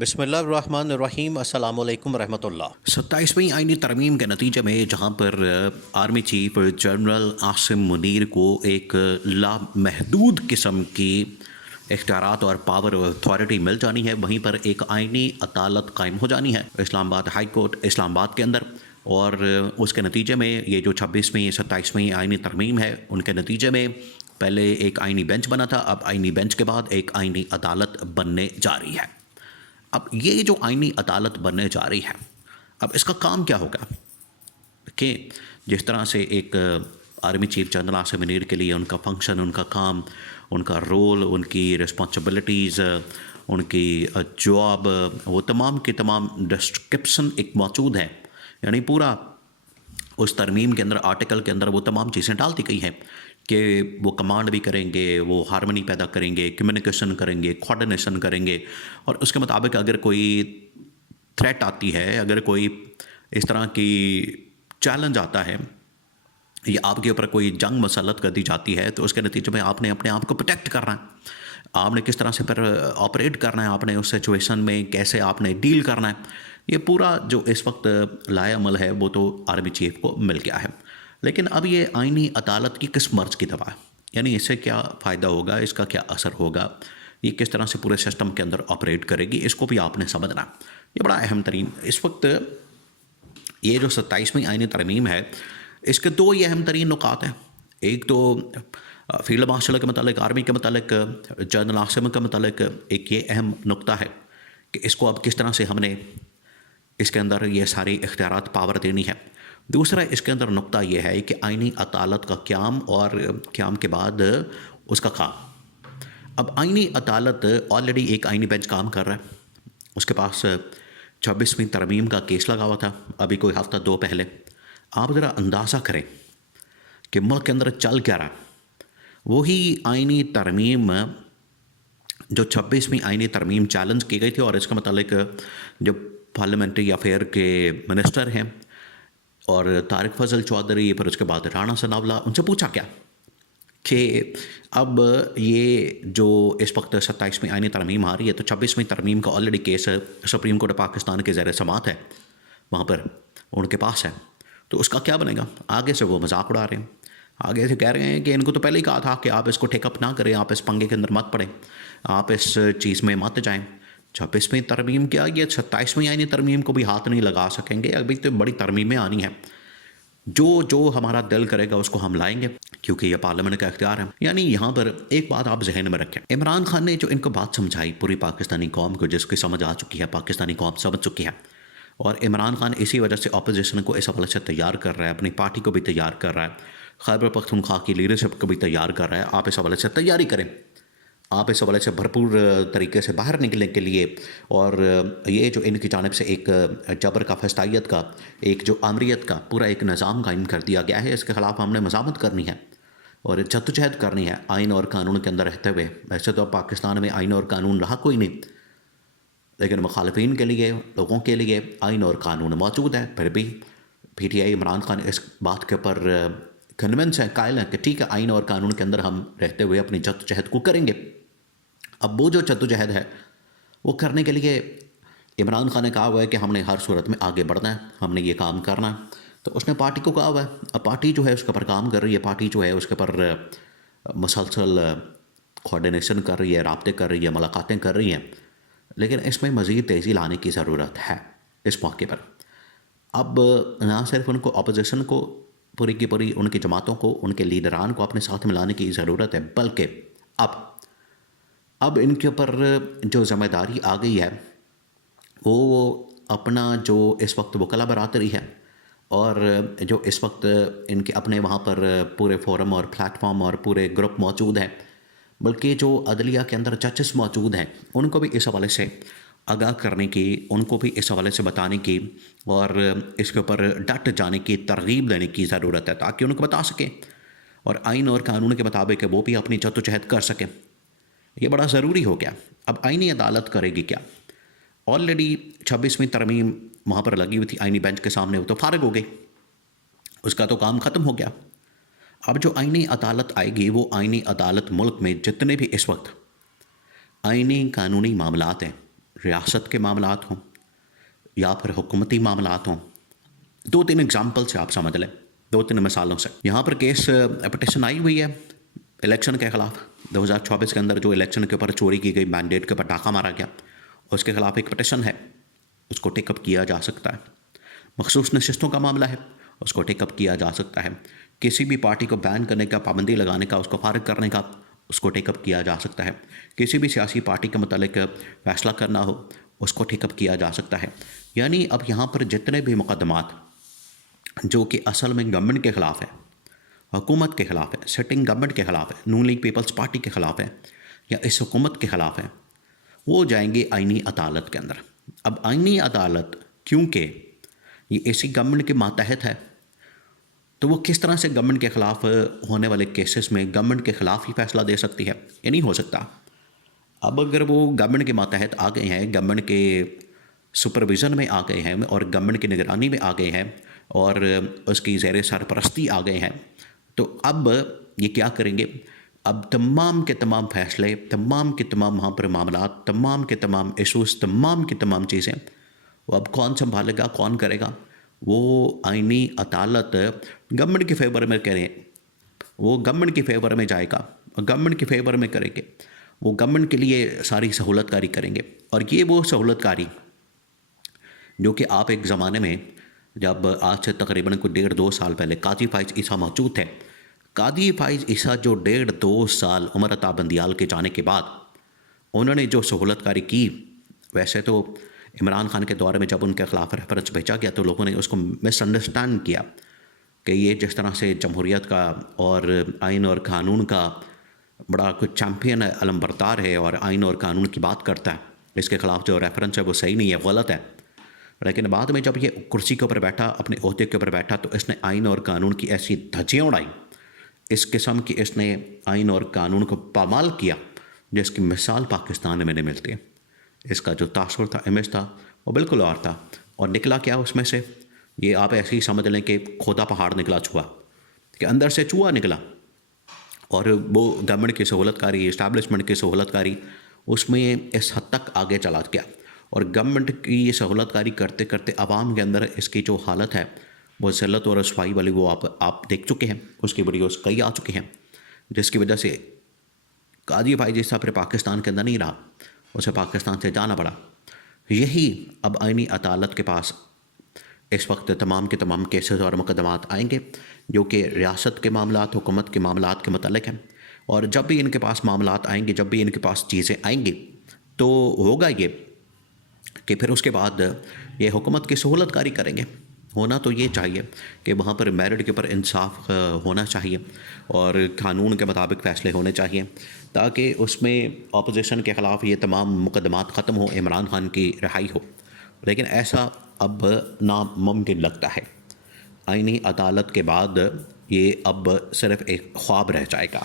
بسم اللہ الرحمن الرحیم، السلام علیکم ورحمۃ اللہ۔ 27ویں آئینی ترمیم کے نتیجے میں جہاں پر army chief general Asim Munir کو ایک لامحدود قسم کی اختیارات اور پاور اور اتھارٹی مل جانی ہے، وہیں پر ایک آئینی عدالت قائم ہو جانی ہے اسلام آباد ہائی کورٹ اسلام آباد کے اندر، اور اس کے نتیجے میں یہ جو 26ویں 27ویں آئینی ترمیم ہے ان کے نتیجے میں پہلے ایک آئینی بینچ بنا تھا، اب آئینی بینچ کے بعد ایک آئینی عدالت بننے جا رہی ہے۔ اب یہ جو آئینی عدالت بننے جا رہی ہے، اب اس کا کام کیا ہوگا کہ جس طرح سے ایک army chief general Asim Munir کے لیے ان کا فنکشن، ان کا کام، ان کا رول، ان کی رسپانسبلٹیز، ان کی جاب، وہ تمام کے تمام ڈسکرپشن ایک موجود ہے، یعنی پورا اس ترمیم کے اندر آرٹیکل کے اندر وہ تمام چیزیں ڈال دی گئی ہیں کہ وہ کمانڈ بھی کریں گے، وہ ہارمنی پیدا کریں گے، کمیونیکیشن کریں گے، کوآرڈینیشن کریں گے، اور اس کے مطابق اگر کوئی تھریٹ آتی ہے، اگر کوئی اس طرح کی چیلنج آتا ہے یا آپ کے اوپر کوئی جنگ مسلط کر دی جاتی ہے تو اس کے نتیجے میں آپ نے اپنے آپ کو پروٹیکٹ کرنا ہے، آپ نے کس طرح سے پھر آپریٹ کرنا ہے، آپ نے اس سچویشن میں کیسے آپ نے ڈیل کرنا ہے، یہ پورا جو اس وقت لائے عمل ہے وہ تو آرمی چیف کو مل گیا ہے۔ لیکن اب یہ آئینی عدالت کی کس مرض کی دوا ہے، یعنی اس سے کیا فائدہ ہوگا، اس کا کیا اثر ہوگا، یہ کس طرح سے پورے سسٹم کے اندر آپریٹ کرے گی، اس کو بھی آپ نے سمجھنا ہے۔ یہ بڑا اہم ترین اس وقت یہ جو 27ویں آئینی ترمیم ہے، اس کے دو یہ اہم ترین نکات ہیں۔ ایک تو فیلڈ مارشل کے متعلق، آرمی کے متعلق، جنرل عاصم کے متعلق ایک یہ اہم نقطہ ہے کہ اس کو اب کس طرح سے ہم نے اس کے اندر یہ ساری اختیارات پاور دینی ہے۔ دوسرا اس کے اندر نقطہ یہ ہے کہ آئینی عدالت کا قیام اور قیام کے بعد اس کا کام۔ اب آئینی عدالت آلریڈی ایک آئینی بینچ کام کر رہا ہے، اس کے پاس 26ویں ترمیم کا کیس لگا ہوا تھا ابھی کوئی ہفتہ دو پہلے۔ آپ ذرا اندازہ کریں کہ ملک کے اندر چل کیا رہا ہے۔ وہی آئینی ترمیم جو 26ویں آئینی ترمیم چیلنج کی گئی تھی، اور اس کے متعلق جو پارلیمنٹری افیئر کے منسٹر ہیں اور طارق فضل چودھری، پھر اس کے بعد رانا ثناءاللہ، ان سے پوچھا کیا کہ اب یہ جو اس وقت 27ویں آئینی ترمیم آ رہی ہے تو 26ویں ترمیم کا already case supreme court Pakistan کے زیر سماعت ہے، وہاں پر ان کے پاس ہے، تو اس کا کیا بنے گا۔ آگے سے وہ مذاق اڑا رہے ہیں، آگے سے کہہ رہے ہیں کہ ان کو تو پہلے ہی کہا تھا کہ آپ اس کو ٹیک اپ نہ کریں، آپ اس پنگے کے اندر مت پڑیں، آپ اس چیز میں مت جائیں۔ 26ویں ترمیم کیا، یہ 27ویں آئینی ترمیم کو بھی ہاتھ نہیں لگا سکیں گے، ابھی تو بڑی ترمیمیں آنی ہیں، جو ہمارا دل کرے گا اس کو ہم لائیں گے، کیونکہ یہ پارلیمنٹ کا اختیار ہے۔ یعنی یہاں پر ایک بات آپ ذہن میں رکھیں، عمران خان نے جو ان کو بات سمجھائی پوری پاکستانی قوم کو، جس کی سمجھ آ چکی ہے، پاکستانی قوم سمجھ چکی ہے، اور عمران خان اسی وجہ سے اپوزیشن کو اس حوالے سے تیار کر رہا ہے، اپنی پارٹی کو بھی تیار کر رہا ہے، خیبر پختونخوا کی لیڈرشپ کو بھی تیار کر رہا ہے۔ آپ اس حوالے سے تیاری کریں، آپ اس حوالے سے بھرپور طریقے سے باہر نکلنے کے لیے، اور یہ جو ان کی جانب سے ایک جبر کا، فسطائیت کا، ایک جو آمریت کا پورا ایک نظام قائم کر دیا گیا ہے، اس کے خلاف ہم نے مزاحمت کرنی ہے اور جدوجہد کرنی ہے آئین اور قانون کے اندر رہتے ہوئے۔ ویسے تو پاکستان میں آئین اور قانون رہا کوئی نہیں، لیکن مخالفین کے لیے، لوگوں کے لیے آئین اور قانون موجود ہے۔ پھر بھی P T I Imran Khan اس بات کے اوپر کنونس ہیں، قائل ہیں کہ ٹھیک ہے، آئین اور قانون کے اندر ہم رہتے ہوئے اپنی جدوجہد کو کریں گے۔ اب وہ جو جدوجہد ہے وہ کرنے کے لیے عمران خان نے کہا ہوا ہے کہ ہم نے ہر صورت میں آگے بڑھنا ہے، ہم نے یہ کام کرنا ہے، تو اس نے پارٹی کو کہا ہوا ہے۔ اب پارٹی جو ہے اس کے اوپر کام کر رہی ہے، پارٹی جو ہے اس کے اوپر مسلسل کوآرڈینیشن کر رہی ہے، رابطے کر رہی ہے، ملاقاتیں کر رہی ہیں، لیکن اس میں مزید تیزی لانے کی ضرورت ہے اس موقع پر۔ اب نہ صرف ان کو اپوزیشن کو پوری کی پوری ان کی جماعتوں کو، ان کے لیڈران کو اپنے ساتھ ملانے کی ضرورت ہے، بلکہ اب ان کے اوپر جو ذمہ داری آ گئی ہے وہ اپنا جو اس وقت وکلا برادری ہے، اور جو اس وقت ان کے اپنے وہاں پر پورے فورم اور پلیٹ فارم اور پورے گروپ موجود ہیں، بلکہ جو عدلیہ کے اندر ججز موجود ہیں، ان کو بھی اس حوالے سے آگاہ کرنے کی، ان کو بھی اس حوالے سے بتانے کی اور اس کے اوپر ڈٹ جانے کی، ترغیب دینے کی ضرورت ہے، تاکہ ان کو بتا سکیں اور آئین اور قانون کے مطابق وہ بھی اپنی جدوجہد کر سکیں۔ یہ بڑا ضروری ہو گیا۔ اب آئینی عدالت کرے گی کیا؟ آلریڈی 26ویں ترمیم وہاں پر لگی ہوئی تھی آئینی بینچ کے سامنے، وہ تو فارغ ہو گئی، اس کا تو کام ختم ہو گیا۔ اب جو آئینی عدالت آئے گی، وہ آئینی عدالت ملک میں جتنے بھی اس وقت آئینی قانونی معاملات ہیں، ریاست کے معاملات ہوں یا پھر حکومتی معاملات ہوں. 2-3 اگزامپل سے آپ سمجھ لیں, 2-3 مثالوں سے. یہاں پر کیس پٹیشن آئی ہوئی ہے الیکشن کے خلاف. 2024 کے اندر جو الیکشن کے اوپر چوری کی گئی, مینڈیٹ کے اوپر ٹاکہ مارا گیا, اس کے خلاف ایک پٹیشن ہے, اس کو ٹیک اپ کیا جا سکتا ہے. مخصوص نشستوں کا معاملہ ہے, اس کو ٹیک اپ کیا جا سکتا ہے. کسی بھی پارٹی کو بین کرنے کا, پابندی لگانے کا, اس کو فارغ کرنے کا, اس کو ٹیک اپ کیا جا سکتا ہے. کسی بھی سیاسی پارٹی کے متعلق فیصلہ کرنا ہو, اس کو ٹیک اپ کیا جا سکتا ہے. یعنی اب یہاں پر جتنے بھی مقدمات جو کہ اصل میں گورنمنٹ کے خلاف ہے, حکومت کے خلاف ہے, سٹنگ گورنمنٹ کے خلاف ہے, نون لیگ پیپلز پارٹی کے خلاف ہے یا اس حکومت کے خلاف ہے, وہ جائیں گے آئینی عدالت کے اندر. اب آئینی عدالت کیونکہ یہ اسی گورنمنٹ کے ماتحت ہے, تو وہ کس طرح سے گورنمنٹ کے خلاف ہونے والے کیسز میں گورنمنٹ کے خلاف ہی فیصلہ دے سکتی ہے؟ یہ نہیں ہو سکتا. اب اگر وہ گورنمنٹ کے ماتحت آ گئے ہیں, گورنمنٹ کے سپرویژن میں آ گئے ہیں اور گورنمنٹ کی نگرانی میں آ گئے ہیں اور اس کی زیر سرپرستی آ گئے ہیں, تو اب یہ کیا کریں گے؟ اب تمام کے تمام فیصلے, تمام کے تمام وہاں پر معاملات, تمام کے تمام ایشوز, تمام کی تمام چیزیں وہ اب کون سنبھالے گا, کون کرے گا؟ وہ آئینی عدالت گورنمنٹ کے فیور میں کریں, وہ گورنمنٹ کے فیور میں جائے گا, گورنمنٹ کے فیور میں کریں گے, وہ گورنمنٹ کے لیے ساری سہولت کاری کریں گے. اور یہ وہ سہولت کاری جو کہ آپ ایک زمانے میں, جب آج سے تقریباً کوئی 1.5-2 سال پہلے قاضی فائز عیسیٰ موجود تھے, قاضی فائز عیسیٰ جو 1.5-2 سال عمر عطا بندیال کے جانے کے بعد انہوں نے جو سہولت کاری کی, ویسے تو عمران خان کے دور میں جب ان کے خلاف ریفرنس بھیجا گیا تو لوگوں نے اس کو مس انڈرسٹینڈ کیا کہ یہ جس طرح سے جمہوریت کا اور آئین اور قانون کا بڑا کوئی چیمپئن علم بردار ہے اور آئین اور قانون کی بات کرتا ہے, اس کے خلاف جو ریفرنس ہے وہ صحیح نہیں ہے, غلط ہے. لیکن بعد میں جب یہ کرسی کے اوپر بیٹھا, اپنے عہدے کے اوپر بیٹھا, تو اس نے آئین اور قانون کی ایسی دھجیاں اڑائی, اس قسم کی اس نے آئین اور قانون کو پامال کیا جس کی مثال پاکستان میں نہیں ملتی ہے. اس کا جو تاثر تھا, امیج تھا, وہ بالکل اور تھا. اور نکلا کیا اس میں سے؟ یہ آپ ایسے ہی سمجھ لیں کہ کھودا پہاڑ نکلا چوہا, کہ اندر سے چوہا نکلا. اور وہ گورنمنٹ کی سہولت کاری, اسٹیبلشمنٹ کی سہولت کاری, اس میں اس حد تک آگے چلا گیا. اور گورنمنٹ کی یہ سہولت کاری کرتے کرتے عوام کے اندر اس کی جو حالت ہے وہ ذلت اور رسوائی والی, وہ آپ دیکھ چکے ہیں, اس کی ویڈیوز کئی آ چکے ہیں, جس کی وجہ سے قاضی فائز عیسیٰ پھر پاکستان کے اندر نہیں رہا, اسے پاکستان سے جانا پڑا. یہی اب آئینی عدالت کے پاس اس وقت تمام کے تمام کیسز اور مقدمات آئیں گے جو کہ ریاست کے معاملات, حکومت کے معاملات کے متعلق ہیں. اور جب بھی ان کے پاس معاملات آئیں گے, جب بھی ان کے پاس چیزیں آئیں گی, تو ہوگا یہ کہ پھر اس کے بعد یہ حکومت کی سہولت کاری کریں گے. ہونا تو یہ چاہیے کہ وہاں پر میرٹ کے اوپر انصاف ہونا چاہیے اور قانون کے مطابق فیصلے ہونے چاہیے, تاکہ اس میں اپوزیشن کے خلاف یہ تمام مقدمات ختم ہو, عمران خان کی رہائی ہو. لیکن ایسا اب ناممکن لگتا ہے. آئینی عدالت کے بعد یہ اب صرف ایک خواب رہ جائے گا.